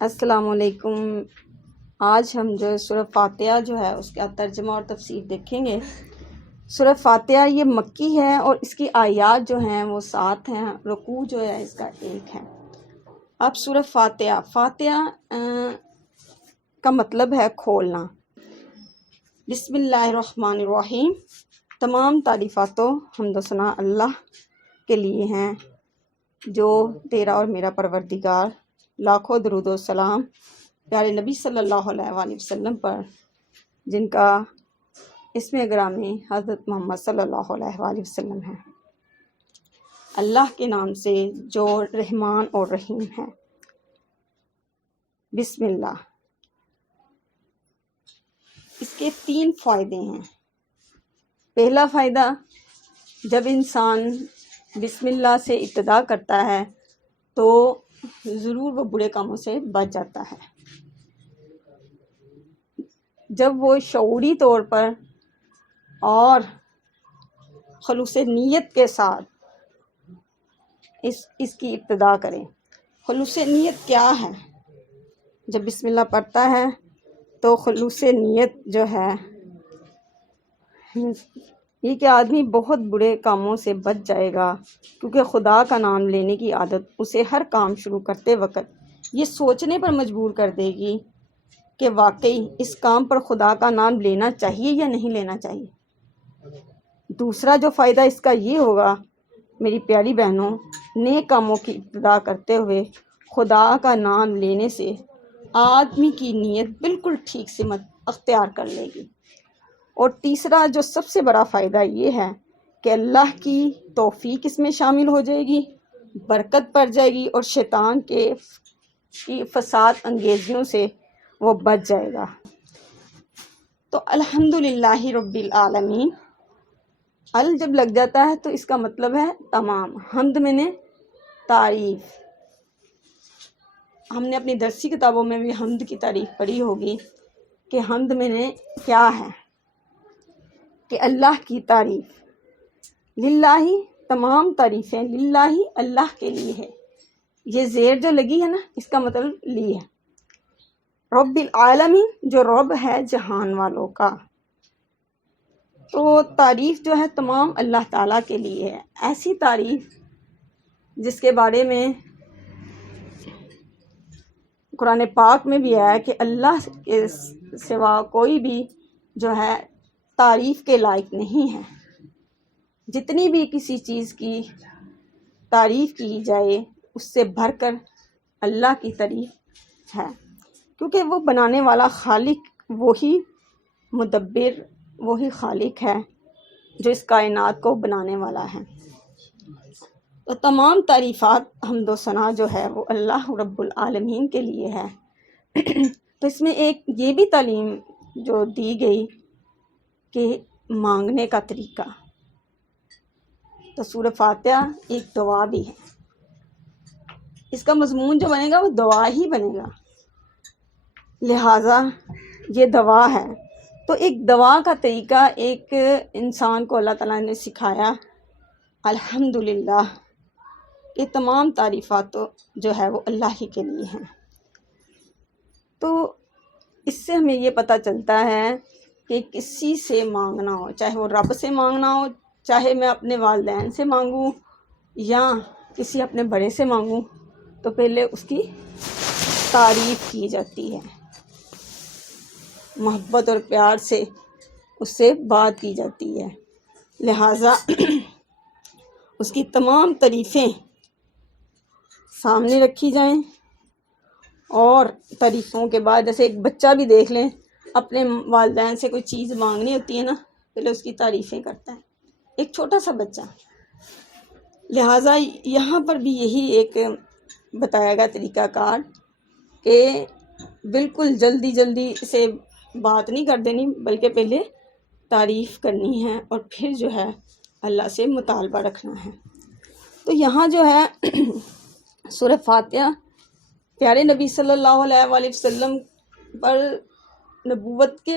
السلام علیکم۔ آج ہم جو سورہ فاتحہ جو ہے اس کا ترجمہ اور تفسیر دیکھیں گے۔ سورہ فاتحہ یہ مکی ہے اور اس کی آیات جو ہیں وہ 7 ہیں، رکوع جو ہے اس کا 1 ہے۔ اب سورہ فاتحہ کا مطلب ہے کھولنا۔ بسم اللہ الرحمن الرحیم۔ تمام تعریفات و حمد و ثنا اللہ کے لیے ہیں جو تیرا اور میرا پروردگار، لاکھوں درود و سلام پیارے نبی صلی اللہ علیہ وآلہ وسلم پر، جن کا اسم گرامی حضرت محمد صلی اللہ علیہ وآلہ وسلم ہے، اللہ کے نام سے جو رحمان اور رحیم ہے۔ بسم اللہ۔ اس کے 3 فائدے ہیں۔ پہلا فائدہ، جب انسان بسم اللہ سے ابتدا کرتا ہے تو ضرور وہ برے کاموں سے بچ جاتا ہے۔ جب وہ شعوری طور پر اور خلوص نیت کے ساتھ اس کی ابتدا کریں۔ خلوص نیت کیا ہے؟ جب بسم اللہ پڑھتا ہے تو خلوص نیت جو ہے یہ کہ آدمی بہت برے کاموں سے بچ جائے گا، کیونکہ خدا کا نام لینے کی عادت اسے ہر کام شروع کرتے وقت یہ سوچنے پر مجبور کر دے گی کہ واقعی اس کام پر خدا کا نام لینا چاہیے یا نہیں لینا چاہیے۔ دوسرا جو فائدہ اس کا یہ ہوگا، میری پیاری بہنوں، نیک کاموں کی ابتدا کرتے ہوئے خدا کا نام لینے سے آدمی کی نیت بالکل ٹھیک سمت اختیار کر لے گی۔ اور تیسرا جو سب سے بڑا فائدہ یہ ہے کہ اللہ کی توفیق اس میں شامل ہو جائے گی، برکت پڑ جائے گی اور شیطان کے فساد انگیزیوں سے وہ بچ جائے گا۔ تو الحمدللہ رب العالمین، ال جب لگ جاتا ہے تو اس کا مطلب ہے تمام۔ حمد میں نے تعریف، ہم نے اپنی درسی کتابوں میں بھی حمد کی تعریف پڑھی ہوگی کہ حمد میں نے کیا ہے کہ اللہ کی تعریف۔ للہ، تمام تعریفیں للہ، اللہ کے لیے ہے۔ یہ زیر جو لگی ہے نا، اس کا مطلب لی ہے۔ رب العالمین، جو رب ہے جہان والوں کا۔ تو تعریف جو ہے تمام اللہ تعالیٰ کے لیے ہے۔ ایسی تعریف جس کے بارے میں قرآن پاک میں بھی ہے کہ اللہ کے سوا کوئی بھی جو ہے تعریف کے لائق نہیں ہے۔ جتنی بھی کسی چیز کی تعریف کی جائے اس سے بڑھ کر اللہ کی تعریف ہے، کیونکہ وہ بنانے والا خالق، وہی مدبر، وہی خالق ہے جو اس کائنات کو بنانے والا ہے۔ تو تمام تعریفات حمد و ثنا جو ہے وہ اللہ رب العالمین کے لیے ہے۔ تو اس میں ایک یہ بھی تعلیم جو دی گئی کہ مانگنے کا طریقہ۔ تو سورہ فاتحہ ایک دعا بھی ہے، اس کا مضمون جو بنے گا وہ دعا ہی بنے گا، لہٰذا یہ دعا ہے۔ تو ایک دعا کا طریقہ ایک انسان کو اللہ تعالیٰ نے سکھایا۔ الحمدللہ، یہ تمام تعریفات جو ہے وہ اللہ ہی کے لیے ہیں۔ تو اس سے ہمیں یہ پتہ چلتا ہے کہ کسی سے مانگنا ہو، چاہے وہ رب سے مانگنا ہو، چاہے میں اپنے والدین سے مانگوں یا کسی اپنے بڑے سے مانگوں، تو پہلے اس کی تعریف کی جاتی ہے، محبت اور پیار سے اس سے بات کی جاتی ہے، لہٰذا اس کی تمام تعریفیں سامنے رکھی جائیں۔ اور تعریفوں کے بعد جیسے ایک بچہ بھی دیکھ لیں، اپنے والدین سے کوئی چیز مانگنی ہوتی ہے نا، پہلے اس کی تعریفیں کرتا ہے، ایک چھوٹا سا بچہ۔ لہٰذا یہاں پر بھی یہی ایک بتایا گیا طریقہ کار کہ بالکل جلدی سے بات نہیں کر دینی، بلکہ پہلے تعریف کرنی ہے اور پھر جو ہے اللہ سے مطالبہ رکھنا ہے۔ تو یہاں جو ہے سورہ فاتحہ پیارے نبی صلی اللہ علیہ وآلہ وسلم پر نبوت کے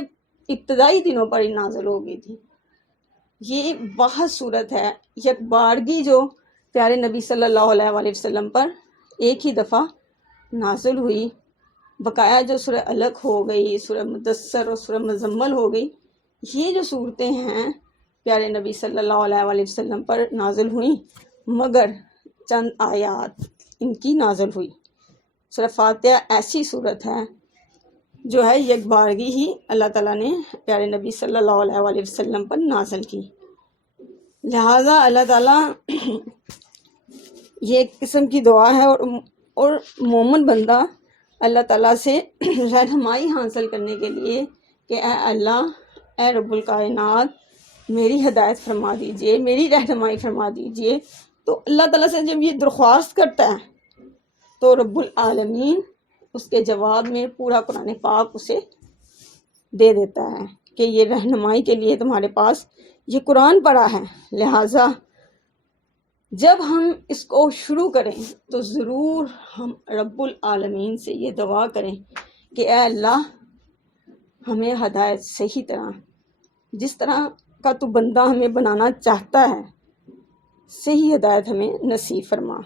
ابتدائی دنوں پر ہی نازل ہو گئی تھی۔ یہ واحد صورت ہے، یک بارگی جو پیارے نبی صلی اللہ علیہ وآلہ وسلم پر ایک ہی دفعہ نازل ہوئی، بقایا جو سورہ علق ہو گئی، سورہ مدثر اور سورہ مزمل ہو گئی، یہ جو صورتیں ہیں پیارے نبی صلی اللہ علیہ وآلہ وسلم پر نازل ہوئیں، مگر چند آیات ان کی نازل ہوئی۔ سورہ فاتحہ ایسی صورت ہے جو ہے یک بارگی ہی اللہ تعالیٰ نے پیارے نبی صلی اللہ علیہ وآلہ وسلم پر نازل کی، لہٰذا اللہ تعالیٰ یہ ایک قسم کی دعا ہے، اور مومن بندہ اللہ تعالیٰ سے رہنمائی حاصل کرنے کے لیے کہ اے اللہ، اے رب الکائنات، میری ہدایت فرما دیجئے، میری رہنمائی فرما دیجئے، تو اللہ تعالیٰ سے جب یہ درخواست کرتا ہے تو رب العالمین اس کے جواب میں پورا قرآن پاک اسے دے دیتا ہے کہ یہ رہنمائی کے لیے تمہارے پاس یہ قرآن پڑا ہے، لہٰذا جب ہم اس کو شروع کریں تو ضرور ہم رب العالمین سے یہ دعا کریں کہ اے اللہ، ہمیں ہدایت صحیح طرح، جس طرح کا تو بندہ ہمیں بنانا چاہتا ہے، صحیح ہدایت ہمیں نصیب فرما۔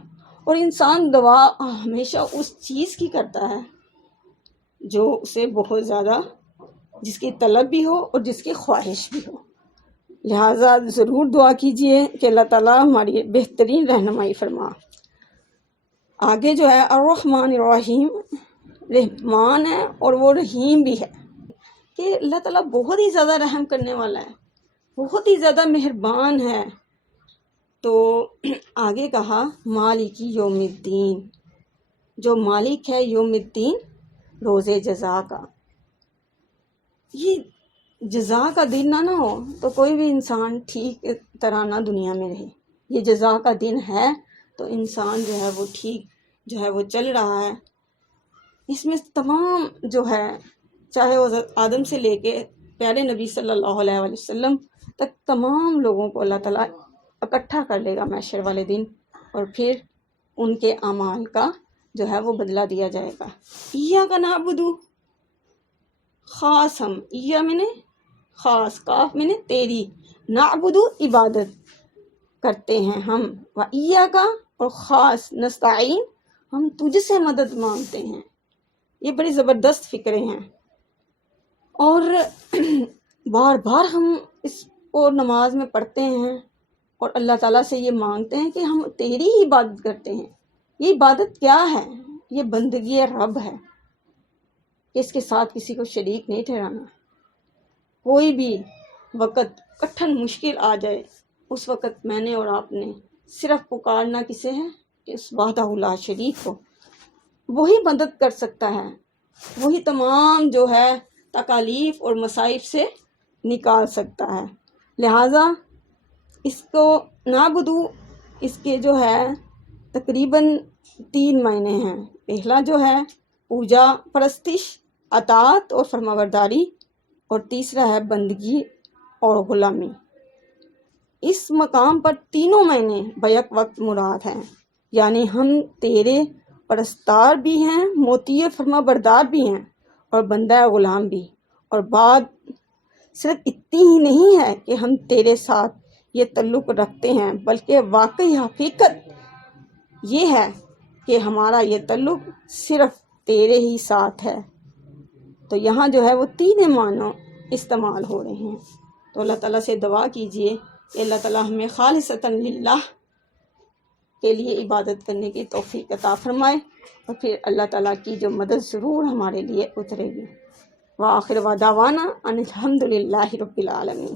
اور انسان دعا ہمیشہ اس چیز کی کرتا ہے جو اسے بہت زیادہ، جس کی طلب بھی ہو اور جس کی خواہش بھی ہو، لہٰذا ضرور دعا کیجئے کہ اللہ تعالیٰ ہماری بہترین رہنمائی فرما۔ آگے جو ہے الرحمن الرحیم، رحمان ہے اور وہ رحیم بھی ہے، کہ اللہ تعالیٰ بہت ہی زیادہ رحم کرنے والا ہے، بہت ہی زیادہ مہربان ہے۔ تو آگے کہا مالک یوم الدین، جو مالک ہے یوم الدین، روز جزا کا۔ یہ جزا کا دن نہ ہو تو کوئی بھی انسان ٹھیک طرح نہ دنیا میں رہے۔ یہ جزا کا دن ہے تو انسان جو ہے وہ ٹھیک جو ہے وہ چل رہا ہے۔ اس میں تمام جو ہے، چاہے وہ حضرت آدم سے لے کے پیارے نبی صلی اللہ علیہ وآلہ وسلم تک، تمام لوگوں کو اللہ تعالیٰ اکٹھا کر لے گا محشر والے دن، اور پھر ان کے اعمال کا جو ہے وہ بدلہ دیا جائے گا۔ ایاک نعبد، خاص ہم، ایا میں نے خاص، کاف میں نے تیری، نعبد عبادت کرتے ہیں ہم، و ایاک اور خاص، نستعین ہم تجھ سے مدد مانگتے ہیں۔ یہ بڑی زبردست فکریں ہیں، اور بار بار ہم اس کو نماز میں پڑھتے ہیں اور اللہ تعالیٰ سے یہ مانگتے ہیں کہ ہم تیری ہی عبادت کرتے ہیں۔ یہ عبادت کیا ہے؟ یہ بندگی رب ہے، کہ اس کے ساتھ کسی کو شریک نہیں ٹھہرانا۔ کوئی بھی وقت کٹھن مشکل آ جائے، اس وقت میں نے اور آپ نے صرف پکارنا کسے ہے؟ کہ اس وحدہ لا شریک کو، وہی مدد کر سکتا ہے، وہی تمام جو ہے تکالیف اور مصائب سے نکال سکتا ہے۔ لہٰذا اس کو نعبدو، اس کے جو ہے تقریباً 3 معنی ہیں۔ پہلا جو ہے پوجا، پرستش، اطاعت اور فرمانبرداری، اور تیسرا ہے بندگی اور غلامی۔ اس مقام پر تینوں معنی بیک وقت مراد ہیں، یعنی ہم تیرے پرستار بھی ہیں، مطیع فرما بردار بھی ہیں، اور بندہ غلام بھی۔ اور بات صرف اتنی ہی نہیں ہے کہ ہم تیرے ساتھ یہ تعلق رکھتے ہیں، بلکہ واقعی حقیقت یہ ہے کہ ہمارا یہ تعلق صرف تیرے ہی ساتھ ہے۔ تو یہاں جو ہے وہ 3 معنی استعمال ہو رہے ہیں۔ تو اللہ تعالیٰ سے دعا کیجئے کہ اللہ تعالیٰ ہمیں خالصتاً للہ کے لیے عبادت کرنے کی توفیق عطا فرمائے، اور پھر اللہ تعالیٰ کی جو مدد ضرور ہمارے لیے اترے گی۔ وآخر دعوانا ان الحمد للہ رب العالمین۔